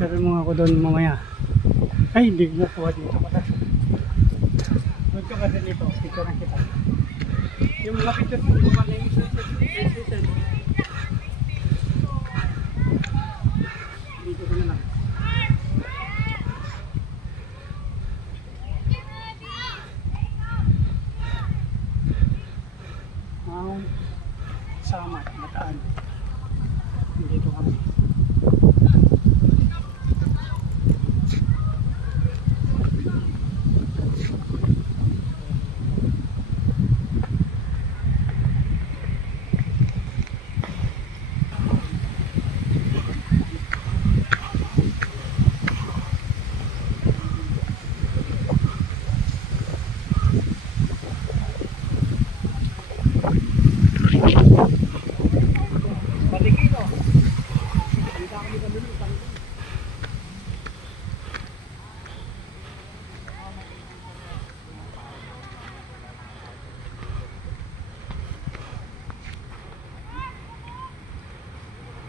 Picture mo ako doon mamaya. Ay, hindi mo kuha dito pala. Huwag ka kasi dito. Picture na kita. Yung mga picture ko, baka na yung isa. Dito ko na lang. Sama, mataan. Dito kami.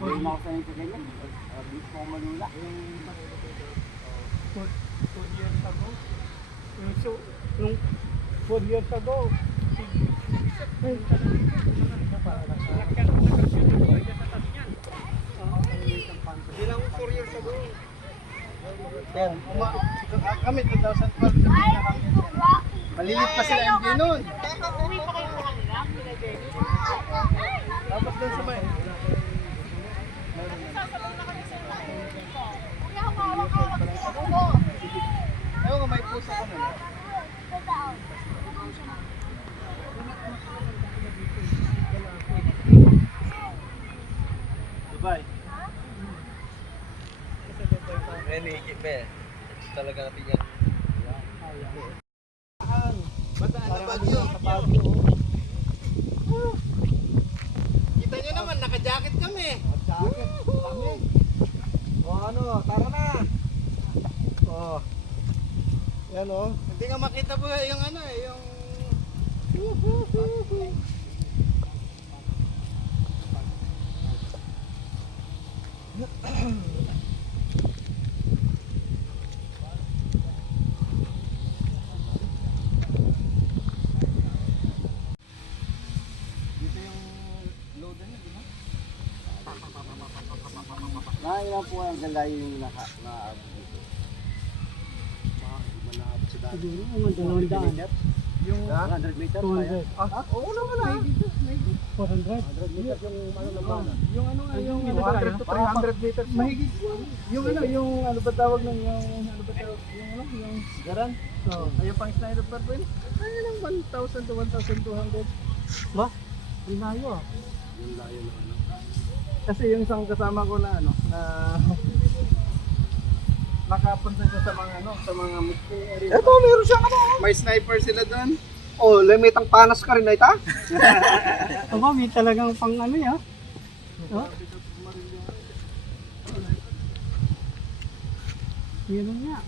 Hindi na ako sanay sa ganyan. Bilis mo malula. 4 years ago. So, nung 4 years ago, Bilang 4 years ago. Yan, kami 2012, malilit pa sila MD noon. Uwi pa kayo sa kanila? Sila Jenny? Tapos doon sa may, Sasabaw na kami sa Kuya, hawak-hawak sa ulo. ayaw nga may puso ko na. Dubai. Renegade ba eh? Talaga natin yan. Bataan na Baguio. Kita nyo naman, naka-jacket kami. Jacket kami. O ano, tara na. O. Yan o. Hindi nga makita po yung ano eh, yung... Dito yung loader niya, di ba? Nakailan po ang galayo yung naka-abot dito. Manahap si Dad. siguro, ang dalawang daan. Yung 100 meters kaya? 200. Oo naman ah. 400. 100 meters yung ano ng bana. Yung ano nga, yung 200 to 300 meters. Mahigit yun. Yung ano, yung ano ba tawag nun, yung ano ba tawag, yung ano, yung garan. So, ayun pang Snyder Purple. Ano lang 1,000 to 1,200. Ba? Inayo ah. Yung layo ng ano. Kasi yung isang kasama ko na ano, na nakapunta siya sa mga ano, sa mga mystery area. Eto, meron siyang ano. May sniper sila doon. Oh, limitang panas ka rin na ita. Aba, may talagang pang ano ya. Oh? Meron nga.